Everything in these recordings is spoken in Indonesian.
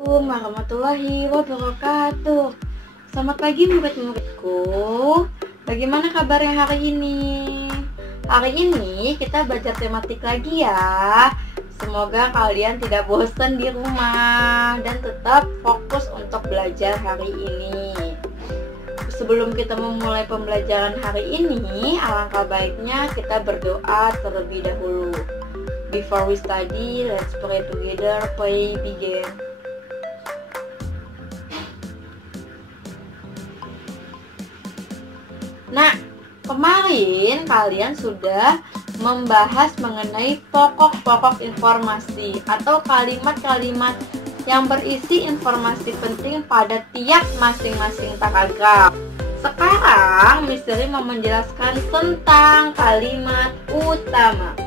Assalamualaikum warahmatullahi wabarakatuh. Selamat pagi murid-muridku. Bagaimana kabarnya hari ini? Hari ini kita belajar tematik lagi ya. Semoga kalian tidak bosan di rumah dan tetap fokus untuk belajar hari ini. Sebelum kita memulai pembelajaran hari ini, alangkah baiknya kita berdoa terlebih dahulu. Before we study, let's pray together. Pray begin. Nah, kemarin kalian sudah membahas mengenai pokok-pokok informasi atau kalimat-kalimat yang berisi informasi penting pada tiap masing-masing paragraf. Sekarang, Miss Dery mau menjelaskan tentang kalimat utama.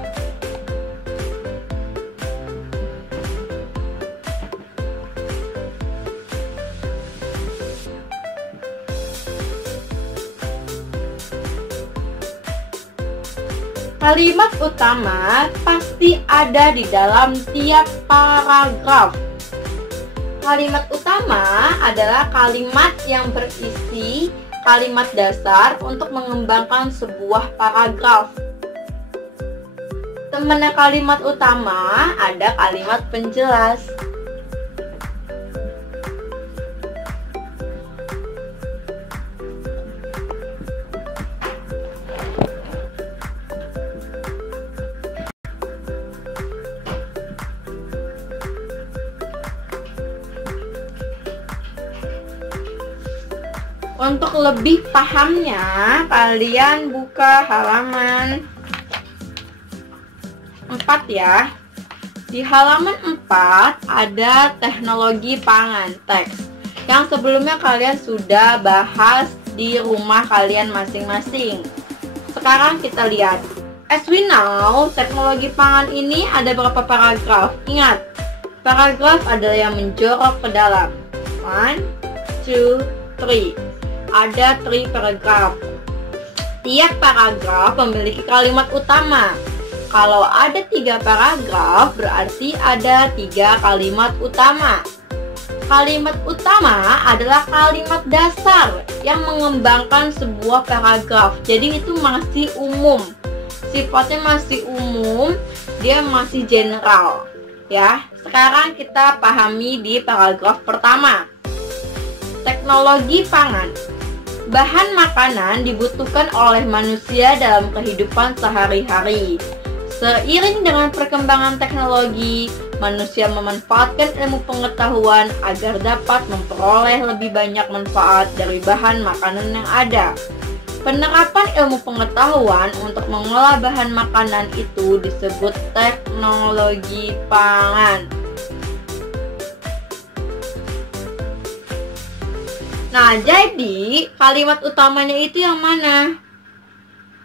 Kalimat utama pasti ada di dalam tiap paragraf. Kalimat utama adalah kalimat yang berisi kalimat dasar untuk mengembangkan sebuah paragraf. Temannya kalimat utama ada kalimat penjelas. Untuk lebih pahamnya, kalian buka halaman 4 ya. Di halaman 4 ada teknologi pangan teks yang sebelumnya kalian sudah bahas di rumah kalian masing-masing. Sekarang kita lihat. As we know, teknologi pangan ini ada berapa paragraf? Ingat, paragraf adalah yang menjorok ke dalam. 1, 2, 3. Ada 3 paragraf. Tiap paragraf memiliki kalimat utama. Kalau ada 3 paragraf, berarti ada 3 kalimat utama. Kalimat utama adalah kalimat dasar yang mengembangkan sebuah paragraf. Jadi itu masih umum. Sifatnya masih umum, dia masih general. Ya, sekarang kita pahami di paragraf pertama. Teknologi pangan. Bahan makanan dibutuhkan oleh manusia dalam kehidupan sehari-hari. Seiring dengan perkembangan teknologi, manusia memanfaatkan ilmu pengetahuan agar dapat memperoleh lebih banyak manfaat dari bahan makanan yang ada. Penerapan ilmu pengetahuan untuk mengolah bahan makanan itu disebut teknologi pangan. Nah, jadi kalimat utamanya itu yang mana?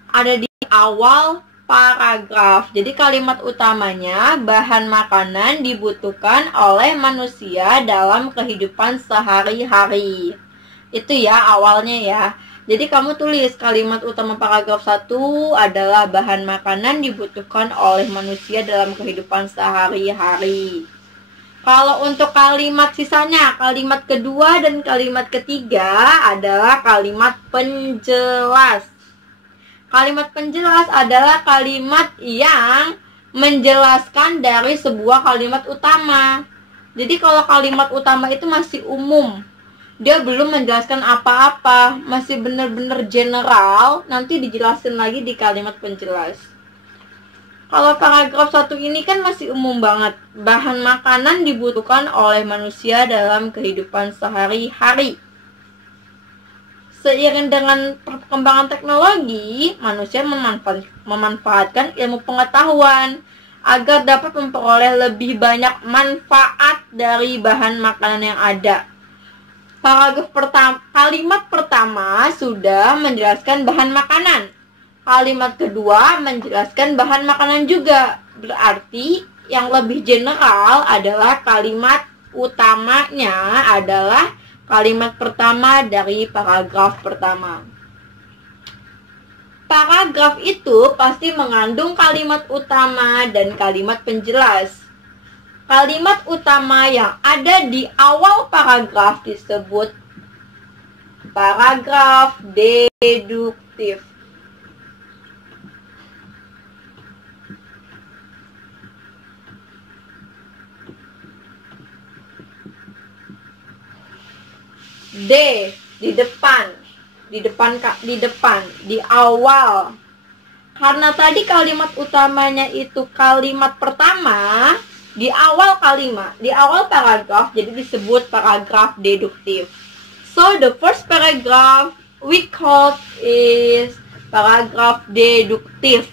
Ada di awal paragraf. Jadi kalimat utamanya bahan makanan dibutuhkan oleh manusia dalam kehidupan sehari-hari. Itu ya awalnya ya. Jadi kamu tulis kalimat utama paragraf 1 adalah bahan makanan dibutuhkan oleh manusia dalam kehidupan sehari-hari. Kalau untuk kalimat sisanya, kalimat kedua dan kalimat ketiga adalah kalimat penjelas. Kalimat penjelas adalah kalimat yang menjelaskan dari sebuah kalimat utama. Jadi kalau kalimat utama itu masih umum, dia belum menjelaskan apa-apa, masih benar-benar general, nanti dijelasin lagi di kalimat penjelas. Kalau paragraf 1 ini kan masih umum banget. Bahan makanan dibutuhkan oleh manusia dalam kehidupan sehari-hari. Seiring dengan perkembangan teknologi, manusia memanfaatkan ilmu pengetahuan agar dapat memperoleh lebih banyak manfaat dari bahan makanan yang ada. Kalimat pertama sudah menjelaskan bahan makanan. Kalimat kedua menjelaskan bahan makanan juga. Berarti yang lebih general adalah kalimat utamanya adalah kalimat pertama dari paragraf pertama. Paragraf itu pasti mengandung kalimat utama dan kalimat penjelas. Kalimat utama yang ada di awal paragraf disebut paragraf deduktif. D, di depan, di awal. Karena tadi kalimat utamanya itu kalimat pertama, di awal paragraf, jadi disebut paragraf deduktif. So the first paragraph we call is paragraf deduktif.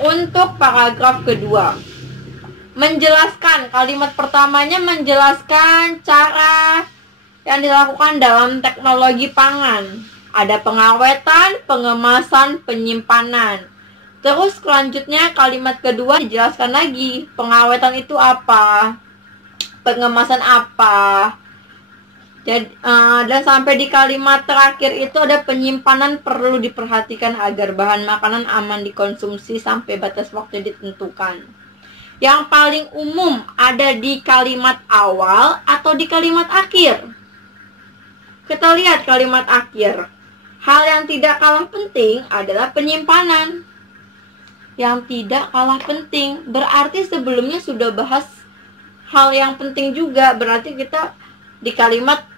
Untuk paragraf kedua, menjelaskan, kalimat pertamanya menjelaskan cara yang dilakukan dalam teknologi pangan. Ada pengawetan, pengemasan, penyimpanan. Terus selanjutnya kalimat kedua dijelaskan lagi, pengawetan itu apa, pengemasan apa. Dan sampai di kalimat terakhir itu ada penyimpanan perlu diperhatikan agar bahan makanan aman dikonsumsi sampai batas waktu ditentukan. Yang paling umum ada di kalimat awal atau di kalimat akhir. Kita lihat kalimat akhir. Hal yang tidak kalah penting adalah penyimpanan. Yang tidak kalah penting berarti sebelumnya sudah bahas hal yang penting juga. Berarti kita di kalimat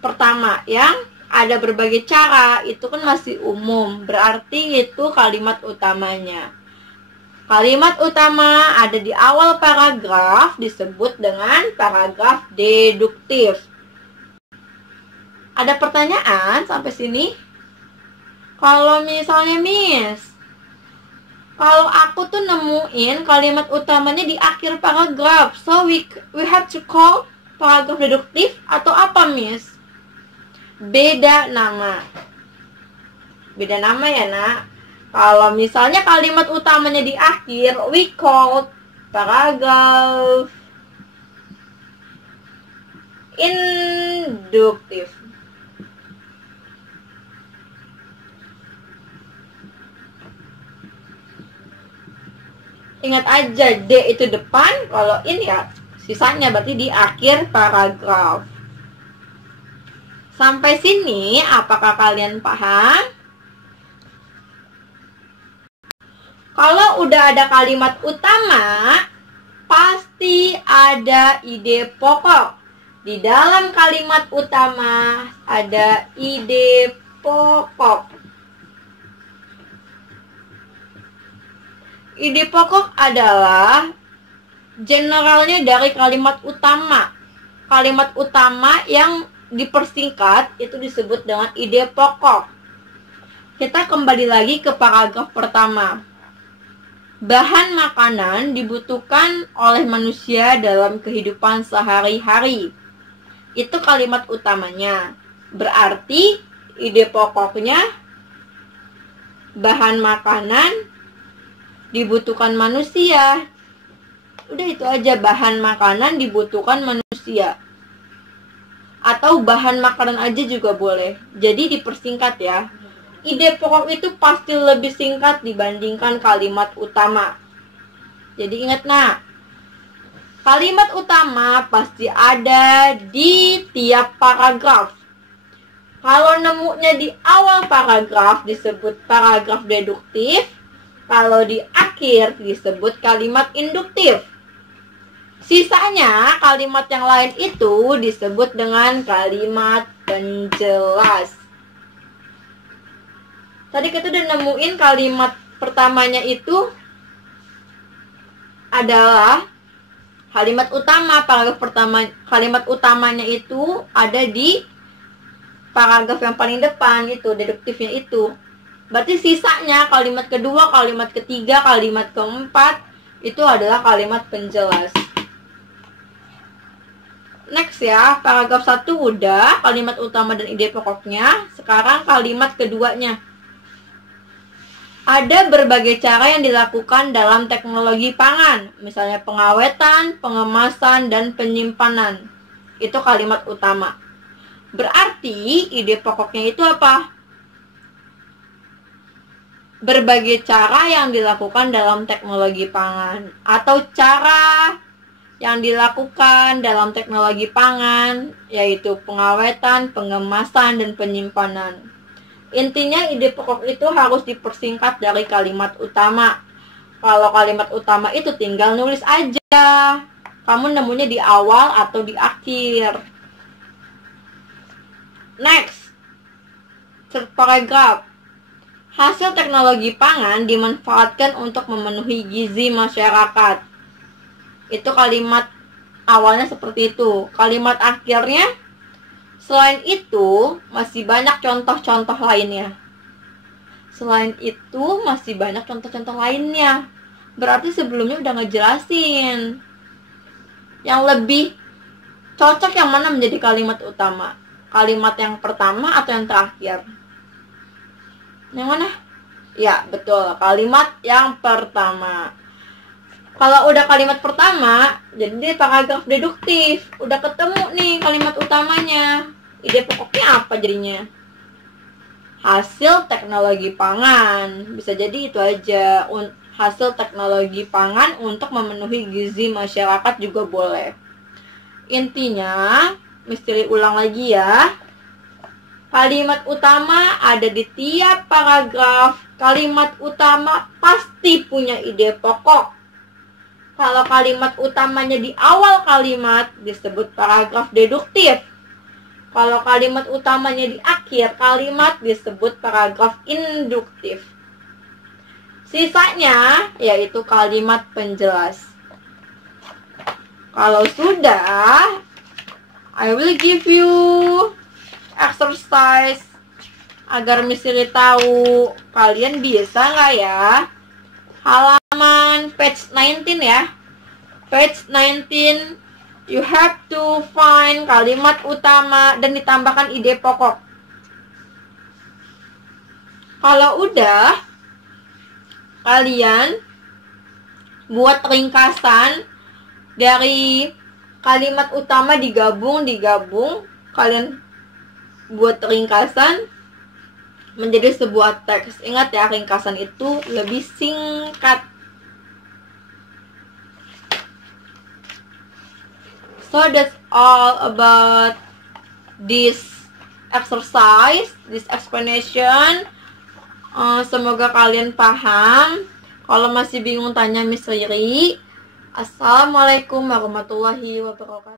pertama yang ada berbagai cara itu kan masih umum. Berarti itu kalimat utamanya. Kalimat utama ada di awal paragraf disebut dengan paragraf deduktif. Ada pertanyaan sampai sini? Kalau misalnya kalau aku tuh nemuin kalimat utamanya di akhir paragraf, so we have to call paragraf deduktif atau apa, Miss? Beda nama ya, Nak. Kalau misalnya kalimat utamanya di akhir, we call paragraf induktif. Ingat aja, D itu depan, kalau in ya sisanya berarti di akhir paragraf. Sampai sini apakah kalian paham? Kalau udah ada kalimat utama, pasti ada ide pokok. Di dalam kalimat utama ada ide pokok. Ide pokok adalah generalnya dari kalimat utama. Kalimat utama yang dipersingkat itu disebut dengan ide pokok. Kita kembali lagi ke paragraf pertama. Bahan makanan dibutuhkan oleh manusia dalam kehidupan sehari-hari. Itu kalimat utamanya. Berarti ide pokoknya bahan makanan dibutuhkan manusia. Udah itu aja, bahan makanan dibutuhkan manusia. Atau bahan makanan aja juga boleh. Jadi dipersingkat ya. Ide pokok itu pasti lebih singkat dibandingkan kalimat utama. Jadi ingat, Nak, kalimat utama pasti ada di tiap paragraf. Kalau nemunya di awal paragraf disebut paragraf deduktif. Kalau di akhir disebut kalimat induktif. Sisanya kalimat yang lain itu disebut dengan kalimat penjelas. Tadi kita udah nemuin kalimat pertamanya itu adalah kalimat utama. Paragraf pertama, kalimat utamanya itu ada di paragraf yang paling depan, itu deduktifnya itu. Berarti sisanya kalimat kedua, kalimat ketiga, kalimat keempat itu adalah kalimat penjelas. Next ya, paragraf 1 udah, kalimat utama dan ide pokoknya. Sekarang kalimat keduanya. Ada berbagai cara yang dilakukan dalam teknologi pangan, misalnya pengawetan, pengemasan, dan penyimpanan. Itu kalimat utama. Berarti ide pokoknya itu apa? berbagai cara yang dilakukan dalam teknologi pangan atau cara yang dilakukan dalam teknologi pangan, yaitu pengawetan, pengemasan, dan penyimpanan. Intinya ide pokok itu harus dipersingkat dari kalimat utama. Kalau kalimat utama itu tinggal nulis aja. Kamu nemunya di awal atau di akhir. Next, third paragraph. Hasil teknologi pangan dimanfaatkan untuk memenuhi gizi masyarakat. Itu kalimat awalnya seperti itu. Kalimat akhirnya, selain itu masih banyak contoh-contoh lainnya. Selain itu masih banyak contoh-contoh lainnya. Berarti sebelumnya udah ngejelasin. Yang lebih cocok yang mana menjadi kalimat utama? Kalimat yang pertama atau yang terakhir? Yang mana? Ya, betul. Kalimat yang pertama. Kalau udah kalimat pertama, jadi paragraf deduktif. Udah ketemu nih kalimat utamanya. Ide pokoknya apa jadinya? Hasil teknologi pangan. Bisa jadi itu aja. Hasil teknologi pangan untuk memenuhi gizi masyarakat juga boleh. Intinya, mesti ulang lagi ya. Kalimat utama ada di tiap paragraf. Kalimat utama pasti punya ide pokok. Kalau kalimat utamanya di awal kalimat disebut paragraf deduktif. Kalau kalimat utamanya di akhir kalimat disebut paragraf induktif. Sisanya yaitu kalimat penjelas. Kalau sudah, I will give you exercise agar Miss Riri tahu kalian bisa nggak ya. Halaman page 19 ya. Page 19, you have to find kalimat utama dan ditambahkan ide pokok. Kalau udah, kalian buat ringkasan dari kalimat utama digabung. Kalian buat ringkasan menjadi sebuah teks. Ingat ya, ringkasan itu lebih singkat. So that's all about this exercise, this explanation. Semoga kalian paham. Kalau masih bingung tanya Miss Riri. Assalamualaikum warahmatullahi wabarakatuh.